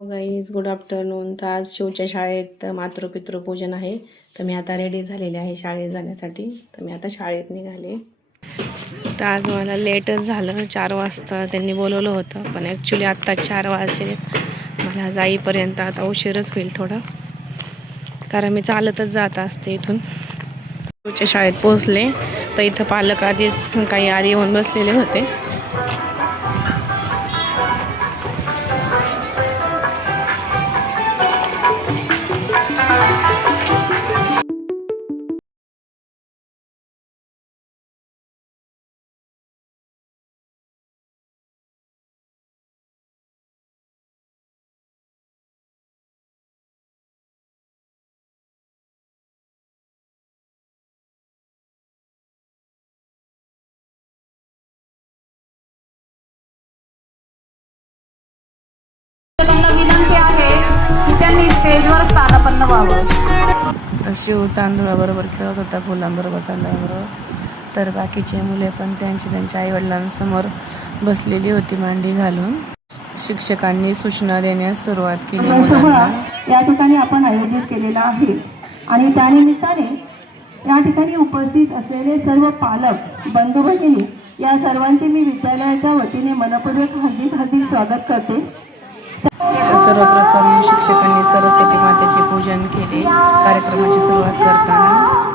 Guys good afternoon. तर आज शिवच्या शाळेत मातृपितृपूजन आहे. तर मी आता रेडी झालेले आहे शाळेत जाण्यासाठी. तर मी आता शाळेत निघाले. तर आज मला लेटच झालं. 4 वाजता त्यांनी बोलवलं होतं, पण ॲक्च्युली आत्ता 4 वाजले. मला जाईपर्यंत आता उशीरच होईल थोडा, कारण मी चालतच जात असते इथून. शिवच्या शाळेत पोचले तर इथं पालक आधीच काही आधी येऊन बसलेले होते. विनंती आहे की त्यांनी स्टेजवर स्थानापन्न व्हावं. तर शिव तांदूळाबरोबर खेळत होता, फुलांबरोबर, तांदळाबरोबर. तर बाकीचे मुले पण त्यांच्या आईवडिलांसमोर बसलेली होती मांडी घालून. शिक्षकांनी सूचना देण्यास सुरुवात केली मुलांना. या ठिकाणी आपण आयोजित केलेला आहे आणि त्यानिमित्ताने या ठिकाणी उपस्थित असलेले सर्व पालक बंधू भगिनी या सर्वांचे मी विद्यालयाच्या वतीने मनपूर्वक हार्दिक स्वागत करते. तर सर्वप्रथम शिक्षकांनी सरस्वती मातेचे पूजन केले कार्यक्रमाची सुरुवात करताना.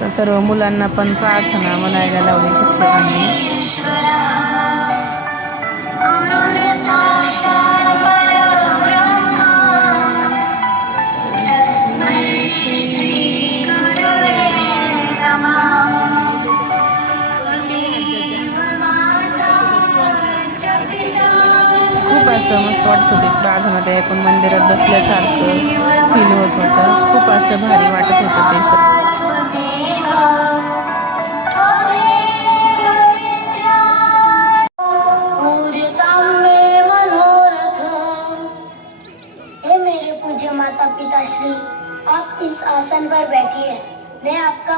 तर सर्व मुलांना पण प्रार्थना म्हणायला लावली शिक्षकांनी. खूप असं मस्त वाटत होते प्रार्थना ते ऐकून. मंदिरात बसल्यासारखं फील होत होतं. खूप असं भारी वाटत होतं ते. माता पिता श्री, आप इस आसन पर बैठिए. मैं आपका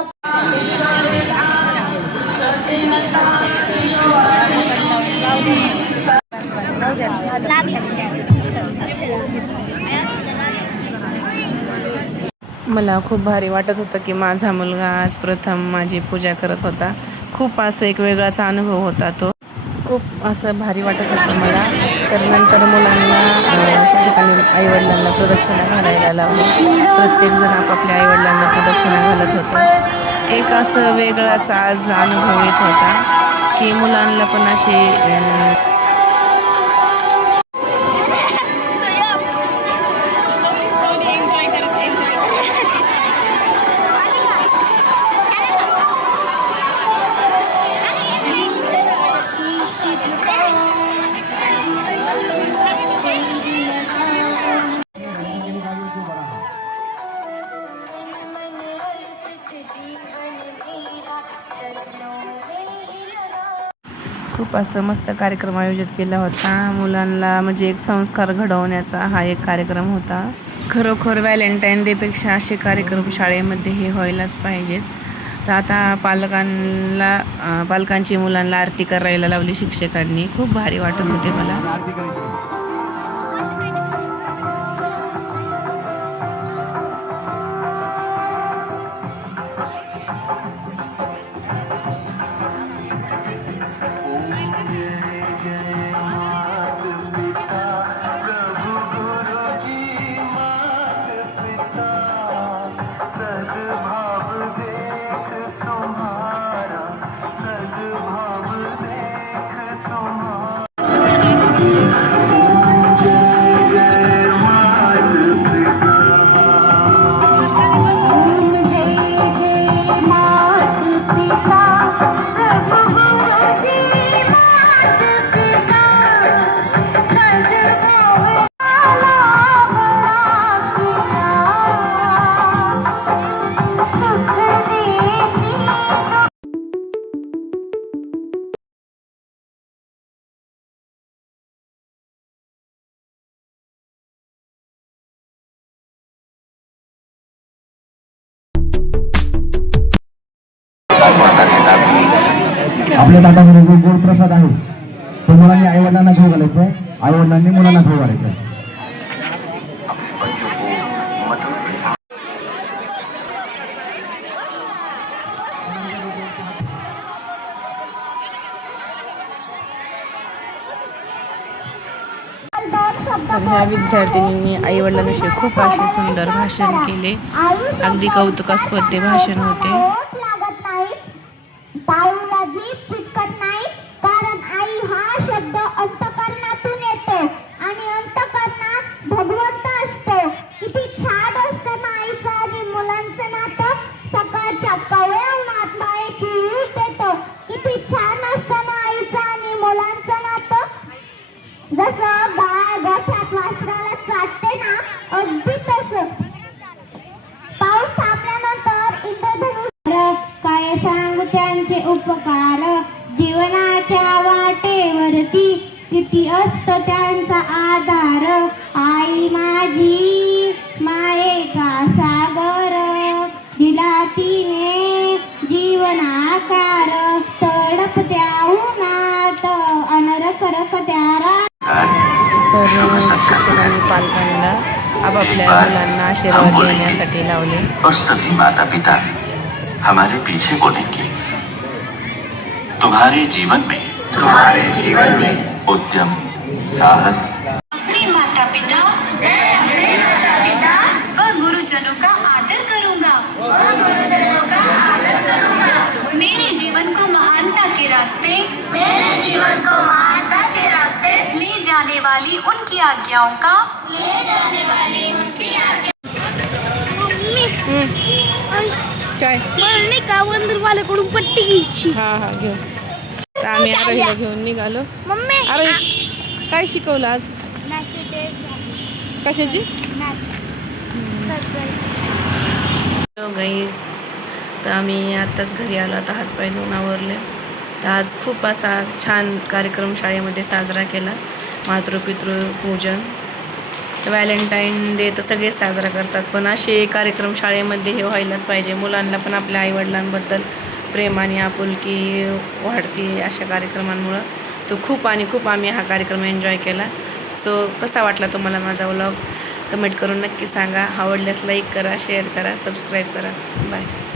मला खूप भारी वाटत होतं की माझा मुलगा आज प्रथम माझी पूजा करत होता. खूप असं एक वेगळाच अनुभव होता तो. खूप असं भारी वाटत होतं मला. तर नंतर मुलांना शिक्षकांनी आईवडिलांना प्रदक्षिणा घालायला लावली. प्रत्येकजण आपापल्या आईवडिलांना प्रदक्षिणा घालत होते. एक असं वेगळाच आज अनुभव येत होता की मुलांना पण अशी खूप असं मस्त कार्यक्रम आयोजित केला होता. मुलांना म्हणजे एक संस्कार घडवण्याचा हा एक कार्यक्रम होता. खरोखर व्हॅलेंटाईन डेपेक्षा असे कार्यक्रम शाळेमध्ये हे व्हायलाच पाहिजेत. तर आता पालकांची मुलांना आरती करायला लावली शिक्षकांनी. खूप भारी वाटत होते मला. आपल्या ताटामध्ये जो गोड प्रसाद आहे तो मुलांनी आईवडिलांना खाऊ घालायचा आहे, आईवडिलांनी मुलांना खाऊ घालायचा आहे. तर ह्या विद्यार्थिनींनी आईवडिलांविषयी खूप असे सुंदर भाषण केले. अगदी कौतुकास्पद ते भाषण होते. लागत नाही, पाऊला जीभ चिटकत नाही, कारण आई हा शब्द अंतःकरणातून येतो आणि अंतःकरणात भगवंत असतो. किती छान असतं ना आईचं आणि मुलांचं नातं. सकाळच्या कवळ्या उन्हात मायेची ऊब देतो. किती छान असतं ना आईचं आणि मुलांचं नातं. जसं गाय गोठ्यात वासराला चाटते ना, अगदी तसं. पाऊस थांबल्यानंतर इंद्रधनुष्य काय सांगू त्यांचे उपकार. जीवनाच्या वाटेवरती किती असतो त्यांचा आधार. आई माझी मायेचा सागर, दिला तिने जीवन आकार. तडपत्या उन्हात अनरखरख त्यारा. तर शिक्षकांनी पालकांना आपापल्या मुलांना आशीर्वाद देण्यासाठी लावले. और सभी माता पिता हमारे पीछे बोलेंगे, तुम्हारे जीवन में उद्यम, साहस, अपने माता पिता व गुरुजनों का आदर करूंगा. मेरे जीवन को महानता के रास्ते ले जाने वाली उनकी आज्ञाओं का काय नाही का वंदरवाल्याकडून पट्टी घ्यायची. हा घेऊ. तर आम्ही आरोहीला घेऊन निघालो. मम्मी आरोही काय शिकवलं आज? कशाची? हॅलो गाईज, तर आम्ही आत्ताच घरी आलो. आता हातपाय धुवून आवरले. तर आज खूप असा छान कार्यक्रम शाळेमध्ये साजरा केला. मातृपितृ पूजन. तर व्हॅलेंटाईन डे तर सगळे साजरा करतात, पण असे कार्यक्रम शाळेमध्ये हे व्हायलाच पाहिजे. मुलांना पण आपल्या आईवडिलांबद्दल प्रेम आणि आपुलकी वाढते अशा कार्यक्रमांमुळं. तो खूप आम्ही हा कार्यक्रम एन्जॉय केला. सो कसा वाटला तुम्हाला माझा व्लॉग कमेंट करून नक्की सांगा. आवडल्यास लाईक करा, शेअर करा, सबस्क्राईब करा. बाय.